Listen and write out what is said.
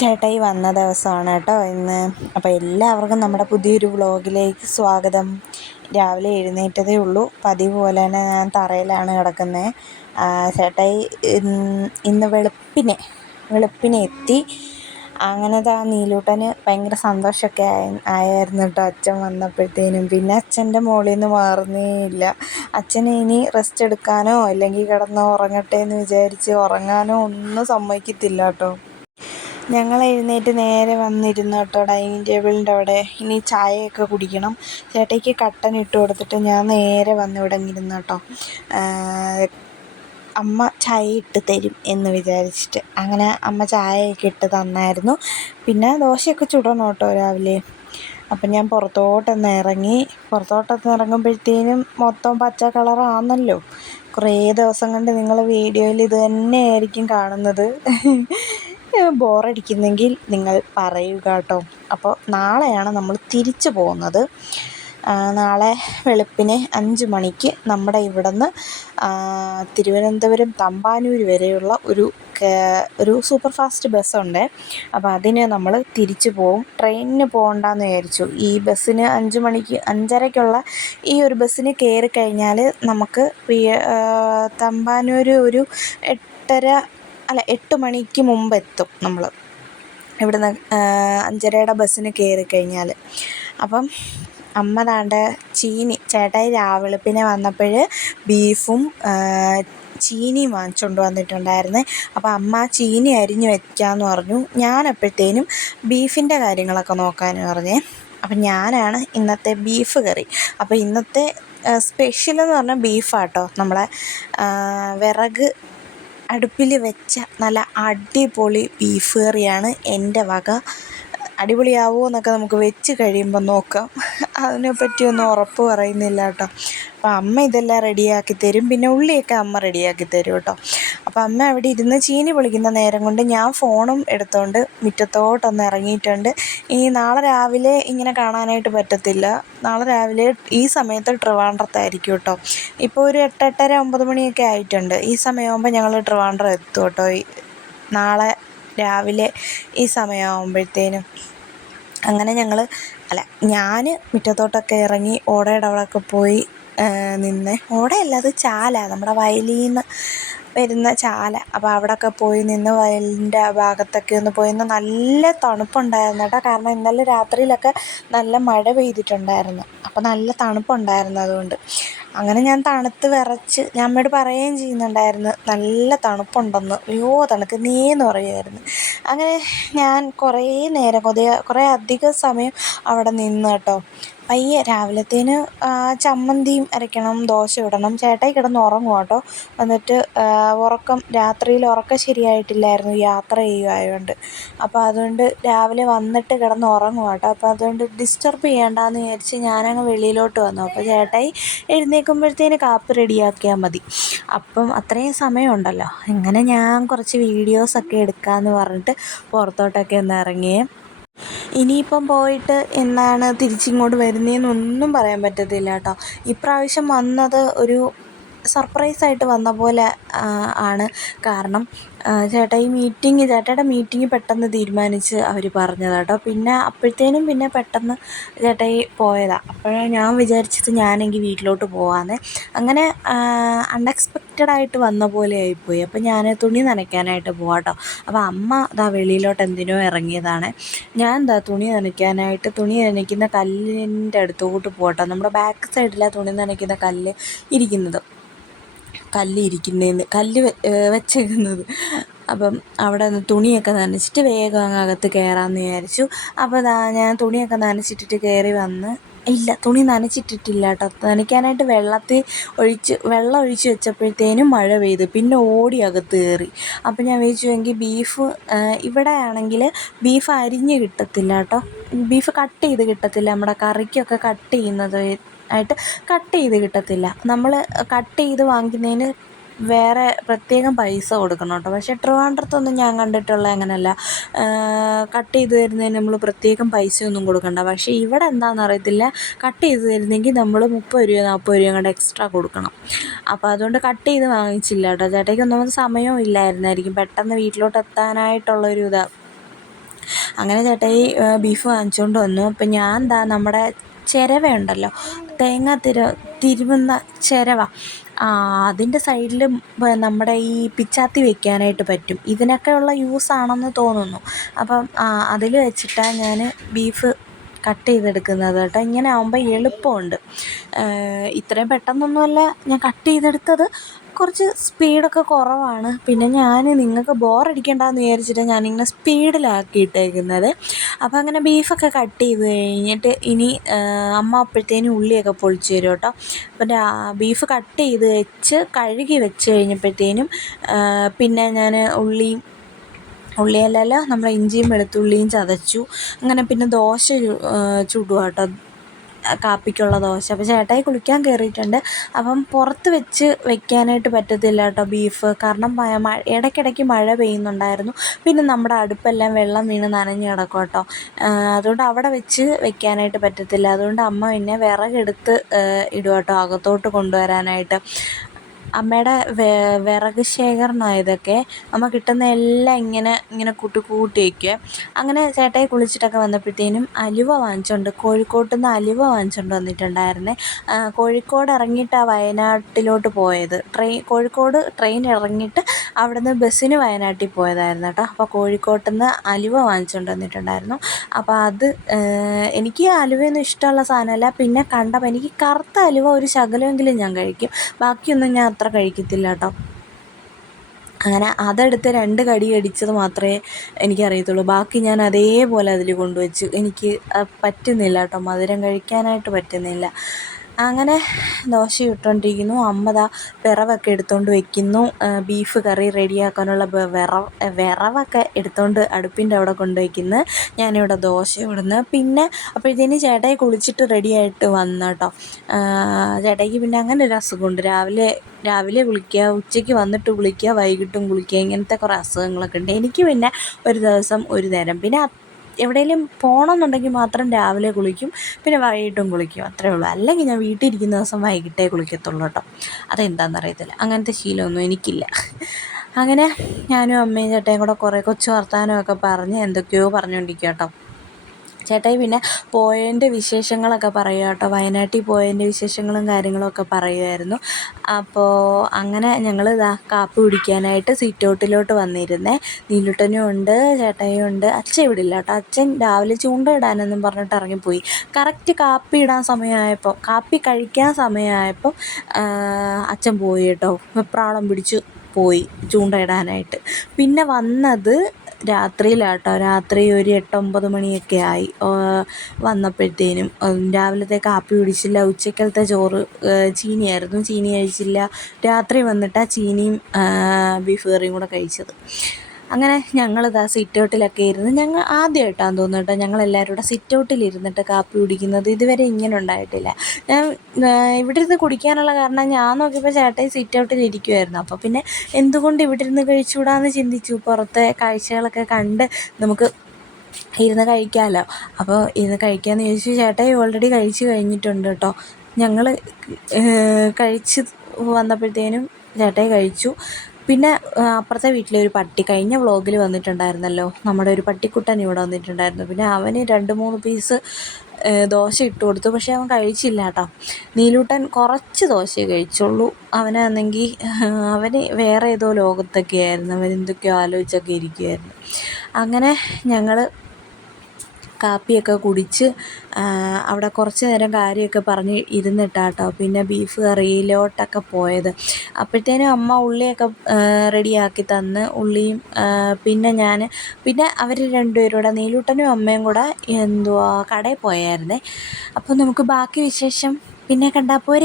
ചേട്ടായി വന്ന ദിവസമാണ് കേട്ടോ ഇന്ന്. അപ്പോൾ എല്ലാവർക്കും നമ്മുടെ പുതിയൊരു വ്ളോഗിലേക്ക് സ്വാഗതം. രാവിലെ എഴുന്നേറ്റതേ ഉള്ളൂ. പതിവ് പോലെ തന്നെ ഞാൻ തറയിലാണ് കിടക്കുന്നത് ചേട്ടായി ഇന്ന് വെളുപ്പിനെ വെളുപ്പിനെ എത്തി. അങ്ങനെ ആ നീലൂട്ടന് ഭയങ്കര സന്തോഷമൊക്കെ ആയി ആയിരുന്നു കേട്ടോ അച്ഛൻ വന്നപ്പോഴത്തേനും. പിന്നെ അച്ഛന്റെ മുകളിൽ നിന്ന് മാറുന്നേ ഇല്ല. അച്ഛനെ ഇനി റെസ്റ്റ് എടുക്കാനോ അല്ലെങ്കിൽ കിടന്ന് ഉറങ്ങട്ടെ എന്ന് വിചാരിച്ച് ഉറങ്ങാനോ ഒന്നും സമ്മതിക്കത്തില്ല കേട്ടോ. ഞങ്ങൾ എഴുന്നേറ്റ് നേരെ വന്നിരുന്നു കേട്ടോ ഡൈനിങ് ടേബിളിന്റെ അവിടെ. ഇനി ചായയൊക്കെ കുടിക്കണം. ചേട്ടയ്ക്ക് കട്ടൻ ഇട്ട് കൊടുത്തിട്ട് ഞാൻ നേരെ വന്ന് ഇവിടെ ഇരുന്നു കേട്ടോ. അമ്മ ചായ ഇട്ട് തരും എന്ന് വിചാരിച്ചിട്ട്. അങ്ങനെ അമ്മ ചായയൊക്കെ ഇട്ട് തന്നായിരുന്നു. പിന്നെ ദോശയൊക്കെ ചുടണം കേട്ടോ രാവിലെ. അപ്പം ഞാൻ പുറത്തോട്ടൊന്ന് ഇറങ്ങി. പുറത്തോട്ടൊന്ന് ഇറങ്ങുമ്പോഴത്തേനും മൊത്തം പച്ച കളറാണല്ലോ. കുറേ ദിവസം കൊണ്ട് നിങ്ങൾ വീഡിയോയിൽ ഇത് തന്നെയായിരിക്കും കാണുന്നത്. ബോറടിക്കുന്നെങ്കിൽ നിങ്ങൾ പറയുക കേട്ടോ അപ്പോൾ നാളെയാണ് നമ്മൾ തിരിച്ചു പോകുന്നത്. നാളെ വെളുപ്പിന് അഞ്ച് മണിക്ക് നമ്മുടെ ഇവിടുന്ന് തിരുവനന്തപുരം തമ്പാനൂർ വരെയുള്ള ഒരു ഒരു സൂപ്പർ ഫാസ്റ്റ് ബസ്സുണ്ട്. അപ്പോൾ അതിന് നമ്മൾ തിരിച്ചു പോവും ട്രെയിനിന് പോകണ്ടെന്ന് വിചാരിച്ചു. ഈ ബസ്സിന് അഞ്ച് മണിക്ക് അഞ്ചരയ്ക്കുള്ള ഈ ഒരു ബസ്സിന് കയറി കഴിഞ്ഞാൽ നമുക്ക് തമ്പാനൂർ ഒരു എട്ടര അല്ല എട്ട് മണിക്ക് മുമ്പ് എത്തും നമ്മൾ ഇവിടുന്ന് അഞ്ചരയുടെ ബസ്സിന് കയറി കഴിഞ്ഞാൽ അപ്പം അമ്മ താണ്ട ചീനി ചേട്ടായി രാവിലെ പിന്നെ വന്നപ്പോൾ ബീഫും ചീനിയും വാങ്ങിച്ചുകൊണ്ട് വന്നിട്ടുണ്ടായിരുന്നു. അപ്പോൾ അമ്മ ചീനി അരിഞ്ഞു വയ്ക്കാമെന്ന് പറഞ്ഞു. ഞാൻ അപ്പോഴത്തേനും ബീഫിന്റെ കാര്യങ്ങളൊക്കെ നോക്കാൻ പറഞ്ഞേ. അപ്പം ഞാനാണ് ഇന്നത്തെ ബീഫ് കറി. അപ്പോൾ ഇന്നത്തെ സ്പെഷ്യൽ എന്ന് പറഞ്ഞാൽ ബീഫാട്ടോ. നമ്മളെ വിറക് അടുപ്പിൽ വെച്ച നല്ല അടിപൊളി ബീഫ് കറിയാണ് എന്റെ വക. അടിപൊളിയാവുമോ എന്നൊക്കെ നമുക്ക് വെച്ച് കഴിയുമ്പോൾ നോക്കാം. അതിനെപ്പറ്റിയൊന്നും ഉറപ്പ് പറയുന്നില്ല കേട്ടോ. അപ്പോൾ അമ്മ ഇതെല്ലാം റെഡിയാക്കി തരും. പിന്നെ ഉള്ളിയൊക്കെ അമ്മ റെഡിയാക്കി തരും കേട്ടോ. അപ്പോൾ അമ്മ അവിടെ ഇരുന്ന് ചീനി പൊളിക്കുന്ന നേരം കൊണ്ട് ഞാൻ ഫോണും എടുത്തുകൊണ്ട് മുറ്റത്തോട്ടൊന്ന് ഇറങ്ങിയിട്ടുണ്ട്. ഇനി നാളെ രാവിലെ ഇങ്ങനെ കാണാനായിട്ട് പറ്റത്തില്ല. നാളെ രാവിലെ ഈ സമയത്ത് ട്രിവാൻഡ്രത്തായിരിക്കും കേട്ടോ. ഇപ്പോൾ ഒരു എട്ട് എട്ടര ഒമ്പത് മണിയൊക്കെ ആയിട്ടുണ്ട്. ഈ സമയമാകുമ്പോൾ ഞങ്ങൾ ട്രിവാൻഡ്രം എത്തും കേട്ടോ. നാളെ രാവിലെ ഈ സമയമാകുമ്പോഴത്തേനും അങ്ങനെ ഞങ്ങൾ അല്ല ഞാൻ മുറ്റത്തോട്ടൊക്കെ ഇറങ്ങി ഓടയുടെ അവിടെയൊക്കെ പോയി നിന്ന്. ഓടയല്ല അത് ചാല. നമ്മുടെ വയലിൽ നിന്ന് വരുന്ന ചാല. അപ്പോൾ അവിടെയൊക്കെ പോയി നിന്ന് വയലിന്റെ ഭാഗത്തൊക്കെ ഒന്ന് പോയി നിന്ന് നല്ല തണുപ്പുണ്ടായിരുന്നു കേട്ടോ കാരണം ഇന്നലെ രാത്രിയിലൊക്കെ നല്ല മഴ പെയ്തിട്ടുണ്ടായിരുന്നു. അപ്പോൾ നല്ല തണുപ്പുണ്ടായിരുന്നു അതുകൊണ്ട്. അങ്ങനെ ഞാൻ തണുത്ത് വിറച്ച് ഞാൻ അമ്മയോട് പറയുകയും ചെയ്യുന്നുണ്ടായിരുന്നു നല്ല തണുപ്പുണ്ടെന്ന്. അയ്യോ തണുക്ക് തണുക്കുന്നേന്ന് പറയുമായിരുന്നു. അങ്ങനെ ഞാൻ കുറേ നേരം കുറേ കുറേ അധികം സമയം അവിടെ നിന്ന് കേട്ടോ. പയ്യെ രാവിലത്തേന് ചമ്മന്തിയും അരയ്ക്കണം ദോശ ഇടണം. ചേട്ടായി കിടന്ന് ഉറങ്ങും കേട്ടോ. എന്നിട്ട് ഉറക്കം രാത്രിയിൽ ഉറക്കം ശരിയായിട്ടില്ലായിരുന്നു യാത്ര ചെയ്യുമായതുകൊണ്ട് അപ്പോൾ അതുകൊണ്ട് രാവിലെ വന്നിട്ട് കിടന്ന് ഉറങ്ങും കേട്ടോ. അപ്പോൾ അതുകൊണ്ട് ഡിസ്റ്റർബ് ചെയ്യേണ്ടെന്ന് വിചാരിച്ച് ഞാനങ്ങ് വെളിയിലോട്ട് വന്നു. അപ്പോൾ ചേട്ടായി എഴുന്നേൽക്കുമ്പോഴത്തേന് കാപ്പ് റെഡിയാക്കിയാൽ മതി. അപ്പം അത്രയും സമയമുണ്ടല്ലോ. ഇങ്ങനെ ഞാൻ കുറച്ച് വീഡിയോസൊക്കെ എടുക്കാമെന്ന് പറഞ്ഞിട്ട് പുറത്തോട്ടൊക്കെ ഒന്ന് ഇറങ്ങിയേ. ഇനിയിപ്പം പോയിട്ട് എന്നാണ് തിരിച്ചിങ്ങോട്ട് വരുന്നതെന്നൊന്നും പറയാൻ പറ്റത്തില്ല കേട്ടോ. ഇപ്രാവശ്യം വന്നത് ഒരു സർപ്രൈസായിട്ട് വന്ന പോലെ ആണ്. കാരണം ചേട്ടാ ഈ മീറ്റിംഗ് ചേട്ടയുടെ മീറ്റിംഗ് പെട്ടെന്ന് തീരുമാനിച്ച് അവർ പറഞ്ഞതാണ് കേട്ടോ പിന്നെ അപ്പോഴത്തേനും പിന്നെ പെട്ടെന്ന് ചേട്ടായി പോയതാണ് അപ്പോഴാണ് ഞാൻ വിചാരിച്ചത് ഞാനെങ്കിൽ വീട്ടിലോട്ട് പോകാമെന്ന് അങ്ങനെ അൺഎക്സ്പെക്റ്റഡ് ആയിട്ട് വന്ന പോലെ ആയിപ്പോയി. അപ്പോൾ ഞാൻ തുണി നനയ്ക്കാനായിട്ട് പോവാം കേട്ടോ അപ്പോൾ അമ്മ ഇതാ വെളിയിലോട്ട് എന്തിനോ ഇറങ്ങിയതാണ്. ഞാൻ എന്താ തുണി നനയ്ക്കാനായിട്ട് തുണി നനയ്ക്കുന്ന കല്ലിന്റെ അടുത്തോട്ട് പോകട്ടോ നമ്മുടെ ബാക്ക് സൈഡിലാണ് തുണി നനയ്ക്കുന്ന കല്ല് ഇരിക്കുന്നത്. കല്ല് ഇരിക്കുന്നതെന്ന് കല്ല് വെച്ചേക്കുന്നത്. അപ്പം അവിടെ നിന്ന് തുണിയൊക്കെ നനച്ചിട്ട് വേഗം അങ്ങ് അകത്ത് കയറാമെന്ന് വിചാരിച്ചു. അപ്പോൾ ദാ ഞാൻ തുണിയൊക്കെ നനച്ചിട്ടിട്ട് കയറി വന്ന് ഇല്ല തുണി നനച്ചിട്ടിട്ടില്ല കേട്ടോ. നനയ്ക്കാനായിട്ട് വെള്ളത്തിൽ ഒഴിച്ച് വെള്ളം ഒഴിച്ച് വെച്ചപ്പോഴത്തേനും മഴ പെയ്ത്. പിന്നെ ഓടി അകത്ത് കയറി. അപ്പം ഞാൻ വിചാരിച്ചു എങ്കിൽ ബീഫ് ഇവിടെ ആണെങ്കിൽ ബീഫ് അരിഞ്ഞ് കിട്ടത്തില്ല കേട്ടോ. ബീഫ് കട്ട് ചെയ്ത് കിട്ടത്തില്ല. നമ്മുടെ കറിക്കൊക്കെ കട്ട് ചെയ്യുന്നത് ആയിട്ട് കട്ട് ചെയ്ത് കിട്ടത്തില്ല. നമ്മൾ കട്ട് ചെയ്ത് വാങ്ങിക്കുന്നതിന് വേറെ പ്രത്യേകം പൈസ കൊടുക്കണം കേട്ടോ. പക്ഷേ ട്രിവാൻഡ്രത്തൊന്നും ഞാൻ കണ്ടിട്ടുള്ള അങ്ങനെയല്ല കട്ട് ചെയ്ത് തരുന്നതിന് നമ്മൾ പ്രത്യേകം ഒന്നും കൊടുക്കണ്ട. പക്ഷേ ഇവിടെ എന്താണെന്ന് അറിയത്തില്ല. കട്ട് ചെയ്ത് തരുന്നെങ്കിൽ നമ്മൾ മുപ്പത് രൂപ നാൽപ്പത് രൂപ കണ്ട് എക്സ്ട്രാ കൊടുക്കണം. അപ്പോൾ അതുകൊണ്ട് കട്ട് ചെയ്ത് വാങ്ങിച്ചില്ല കേട്ടോ. ചേട്ടയ്ക്ക് ഒന്നും സമയവും ഇല്ലായിരുന്നായിരിക്കും. പെട്ടെന്ന് വീട്ടിലോട്ട് എത്താനായിട്ടുള്ളൊരു ഇതാണ് അങ്ങനെ ചേട്ടായി ബീഫ് വാങ്ങിച്ചുകൊണ്ട് വന്നു. അപ്പം ഞാൻ എന്താ നമ്മുടെ ചിരവയുണ്ടല്ലോ. തേങ്ങ തിര തിരുമുന്ന ചിരവ. അതിന്റെ സൈഡിൽ നമ്മുടെ ഈ പിച്ചാത്തി വെക്കാനായിട്ട് പറ്റും. ഇതിനൊക്കെയുള്ള യൂസ് ആണെന്ന് തോന്നുന്നു. അപ്പം അതിൽ വെച്ചിട്ടാണ് ഞാൻ ബീഫ് കട്ട് ചെയ്തെടുക്കുന്നത് കേട്ടോ. ഇങ്ങനെ ആകുമ്പോൾ എളുപ്പമുണ്ട്. ഇത്രയും പെട്ടെന്നൊന്നുമല്ല ഞാൻ കട്ട് ചെയ്തെടുത്തത്. കുറച്ച് സ്പീഡൊക്കെ കുറവാണ്. പിന്നെ ഞാൻ നിങ്ങൾക്ക് ബോറടിക്കണ്ടെന്ന് വിചാരിച്ചിട്ട് ഞാനിങ്ങനെ സ്പീഡിലാക്കി ഇട്ടേക്കുന്നത്. അപ്പോൾ അങ്ങനെ ബീഫൊക്കെ കട്ട് ചെയ്ത് കഴിഞ്ഞിട്ട് ഇനി അമ്മ അപ്പോഴത്തേനും ഉള്ളിയൊക്കെ പൊളിച്ച് തരും കേട്ടോ. അപ്പം ബീഫ് കട്ട് ചെയ്ത് വെച്ച് കഴുകി വെച്ച് കഴിഞ്ഞപ്പോഴത്തേനും പിന്നെ ഞാൻ ഉള്ളിയും ഉള്ളിയല്ലല്ലോ നമ്മൾ ഇഞ്ചിയും വെളുത്തുള്ളിയും ചതച്ചു. അങ്ങനെ പിന്നെ ദോശ ചുടുക കേട്ടോ കാപ്പിക്കുള്ള ദോശ. അപ്പോൾ ചേട്ടായി കുളിക്കാൻ കയറിയിട്ടുണ്ട് അപ്പം പുറത്ത് വെച്ച് വെക്കാനായിട്ട് പറ്റത്തില്ല കേട്ടോ ബീഫ് കാരണം ഇടയ്ക്കിടയ്ക്ക് മഴ പെയ്യുന്നുണ്ടായിരുന്നു. പിന്നെ നമ്മുടെ അടുപ്പെല്ലാം വെള്ളം വീണ് നനഞ്ഞ് കിടക്കും കേട്ടോ. അതുകൊണ്ട് അവിടെ വെച്ച് വെക്കാനായിട്ട് പറ്റത്തില്ല. അതുകൊണ്ട് അമ്മ പിന്നെ വിറകെടുത്ത് ഇടുക കേട്ടോ. അകത്തോട്ട് കൊണ്ടുവരാനായിട്ട്. അമ്മയുടെ വിറക് ശേഖരണമാണ് അമ്മ കിട്ടുന്ന എല്ലാം ഇങ്ങനെ ഇങ്ങനെ കൂട്ടി കൂട്ടി വയ്ക്കും അങ്ങനെ ചേട്ടായി കുളിച്ചിട്ടൊക്കെ വന്നപ്പോഴത്തേനും അലുവ വാങ്ങിച്ചുകൊണ്ട് കോഴിക്കോട്ട് നിന്ന് അലുവ വാങ്ങിച്ചുകൊണ്ട് വന്നിട്ടുണ്ടായിരുന്നെ. കോഴിക്കോട് ഇറങ്ങിയിട്ടാണ് വയനാട്ടിലോട്ട് പോയത്. ട്രെയിൻ കോഴിക്കോട് ട്രെയിൻ ഇറങ്ങിയിട്ട് അവിടെ നിന്ന് ബസ്സിന് വയനാട്ടിൽ പോയതായിരുന്നു കേട്ടോ. അപ്പോൾ കോഴിക്കോട്ട് നിന്ന് അലുവ വാങ്ങിച്ചുകൊണ്ട് വന്നിട്ടുണ്ടായിരുന്നു. അപ്പോൾ അത് എനിക്ക് അലുവയൊന്നും ഇഷ്ടമുള്ള സാധനമല്ല. പിന്നെ കണ്ടപ്പോൾ എനിക്ക് കറുത്ത അലുവ ഒരു ശകലമെങ്കിലും ഞാൻ കഴിക്കും. ബാക്കിയൊന്നും ഞാൻ അത്ര കഴിക്കത്തില്ല കേട്ടോ. അങ്ങനെ അതെടുത്ത് രണ്ട് കടി അടിച്ചത് മാത്രമേ എനിക്കറിയത്തുള്ളൂ. ബാക്കി ഞാൻ അതേപോലെ അതിൽ കൊണ്ടുവച്ചു എനിക്ക് പറ്റുന്നില്ല കേട്ടോ. മധുരം കഴിക്കാനായിട്ട് പറ്റുന്നില്ല. അങ്ങനെ ദോശ ചുട്ടുകൊണ്ടിരിക്കുന്നു അമ്മ വിറവൊക്കെ എടുത്തുകൊണ്ട് വെക്കുന്നു. ബീഫ് കറി റെഡിയാക്കാനുള്ള വിറവ് വിറവൊക്കെ എടുത്തുകൊണ്ട് അടുപ്പിന്റെ അവിടെ കൊണ്ട് വയ്ക്കുന്നു ഞാനിവിടെ ദോശ ഇടുന്നു. പിന്നെ അപ്പോഴത്തേന് ചേട്ടായി കുളിച്ചിട്ട് റെഡിയായിട്ട് വന്നു കേട്ടോ ചേട്ടായിക്ക് പിന്നെ അങ്ങനെ ഒരു അസുഖമുണ്ട്. രാവിലെ രാവിലെ കുളിക്കുക ഉച്ചയ്ക്ക് വന്നിട്ട് കുളിക്കുക വൈകിട്ടും കുളിക്കുക ഇങ്ങനത്തെ കുറേ അസുഖങ്ങളൊക്കെ ഉണ്ട്. എനിക്ക് പിന്നെ ഒരു ദിവസം ഒരു നേരം. പിന്നെ എവിടെയെങ്കിലും പോകണമെന്നുണ്ടെങ്കിൽ മാത്രം രാവിലെ കുളിക്കും പിന്നെ വൈകിട്ടും കുളിക്കും. അത്രേ ഉള്ളൂ. അല്ലെങ്കിൽ ഞാൻ വീട്ടിൽ ഇരിക്കുന്ന ദിവസം വൈകിട്ടേ കുളിക്കത്തുള്ളൂ കേട്ടോ. അതെന്താണെന്ന് അറിയത്തില്ല. അങ്ങനത്തെ ശീലമൊന്നും എനിക്കില്ല. അങ്ങനെ ഞാനും അമ്മയും ചേട്ടയും കൂടെ കുറേ കൊച്ചു വർത്തമാനമൊക്കെ പറഞ്ഞ് എന്തൊക്കെയോ പറഞ്ഞുകൊണ്ടിരിക്കുക കേട്ടോ. ചേട്ടായി പിന്നെ പോയതിന്റെ വിശേഷങ്ങളൊക്കെ പറയുക കേട്ടോ. വയനാട്ടിൽ പോയതിന്റെ വിശേഷങ്ങളും കാര്യങ്ങളൊക്കെ പറയുമായിരുന്നു. അപ്പോൾ അങ്ങനെ ഞങ്ങൾ ഇതാ കാപ്പി കുടിക്കാനായിട്ട് സിറ്റൗട്ടിലോട്ട് വന്നിരുന്നേ. നീലുട്ടനും ഉണ്ട് ചേട്ടയും ഉണ്ട്. അച്ഛൻ ഇവിടെ ഇല്ല കേട്ടോ. അച്ഛൻ രാവിലെ ചൂണ്ട ഇടാനെന്നും പറഞ്ഞിട്ട് ഇറങ്ങിപ്പോയി. കറക്റ്റ് കാപ്പി ഇടാൻ സമയമായപ്പോൾ കാപ്പി കഴിക്കാൻ സമയമായപ്പോൾ അച്ഛൻ പോയി കേട്ടോ. വെപ്രാളം പിടിച്ചു പോയി ചൂണ്ടയിടാനായിട്ട് പിന്നെ വന്നത് രാത്രിയിലാട്ടോ. രാത്രി ഒരു എട്ടൊമ്പത് മണിയൊക്കെ ആയി. വന്നപ്പോഴത്തേനും രാവിലത്തെ കാപ്പി കുടിച്ചില്ല. ഉച്ചക്കലത്തെ ചോറ് ചീനിയായിരുന്നു. ചീനി കഴിച്ചില്ല. രാത്രി വന്നിട്ടാണ് ചീനിയും ബീഫ് കറിയും കൂടെ കഴിച്ചത്. അങ്ങനെ ഞങ്ങളിതാ സിറ്റ് ഔട്ടിലൊക്കെ ഇരുന്ന് ഞങ്ങൾ ആദ്യമായിട്ടാണ് തോന്നുന്നു കേട്ടോ ഞങ്ങളെല്ലാവരും കൂടെ സിറ്റ് ഔട്ടിൽ ഇരുന്നിട്ട് കാപ്പി കുടിക്കുന്നത്. ഇതുവരെ ഇങ്ങനെ ഉണ്ടായിട്ടില്ല. ഞാൻ ഇവിടെ ഇരുന്ന് കുടിക്കാനുള്ള കാരണം ഞാൻ നോക്കിയപ്പോൾ ചേട്ടൻ സിറ്റ് ഔട്ടിൽ ഇരിക്കുമായിരുന്നു അപ്പോൾ പിന്നെ എന്തുകൊണ്ട് ഇവിടെ ഇരുന്ന് കഴിച്ചുകൂടാന്ന് ചിന്തിച്ചു. പുറത്തെ കാഴ്ചകളൊക്കെ കണ്ട് നമുക്ക് ഇരുന്ന് കഴിക്കാമല്ലോ അപ്പോൾ ഇരുന്ന് കഴിക്കാമെന്ന് ചോദിച്ചു ചേട്ടായി ഓൾറെഡി കഴിച്ചു കഴിഞ്ഞിട്ടുണ്ട് കേട്ടോ. ഞങ്ങൾ കഴിച്ച് വന്നപ്പോഴത്തേനും ചേട്ടായി കഴിച്ചു. പിന്നെ അപ്പുറത്തെ വീട്ടിലെ ഒരു പട്ടി കഴിഞ്ഞ വ്ളോഗിൽ വന്നിട്ടുണ്ടായിരുന്നല്ലോ. നമ്മുടെ ഒരു പട്ടിക്കുട്ടൻ ഇവിടെ വന്നിട്ടുണ്ടായിരുന്നു. പിന്നെ അവന് രണ്ട് മൂന്ന് പീസ് ദോശ ഇട്ട് കൊടുത്തു. പക്ഷേ അവൻ കഴിച്ചില്ല കേട്ടോ. നീലൂട്ടൻ കുറച്ച് ദോശയെ കഴിച്ചുള്ളൂ. അവനാണെങ്കിൽ അവന് വേറെ ഏതോ ലോകത്തൊക്കെ ആയിരുന്നു അവൻ എന്തൊക്കെയോ ആലോചിച്ചൊക്കെ ഇരിക്കുമായിരുന്നു അങ്ങനെ ഞങ്ങൾ കാപ്പിയൊക്കെ കുടിച്ച് അവിടെ കുറച്ച് നേരം കാര്യമൊക്കെ പറഞ്ഞ് ഇരുന്നിട്ടാട്ടോ. പിന്നെ ബീഫ് കറിയിലോട്ടൊക്കെ പോയത്. അപ്പോഴത്തേനും അമ്മ ഉള്ളിയൊക്കെ റെഡിയാക്കി തന്ന് ഉള്ളിയും പിന്നെ ഞാൻ പിന്നെ അവർ രണ്ടുപേരൂടെ നീലൂട്ടനും അമ്മയും കൂടെ എന്തുവാ കടയിൽ പോയായിരുന്നേ. അപ്പോൾ നമുക്ക് ബാക്കി വിശേഷം പിന്നെ കണ്ടാൽ പോരെ.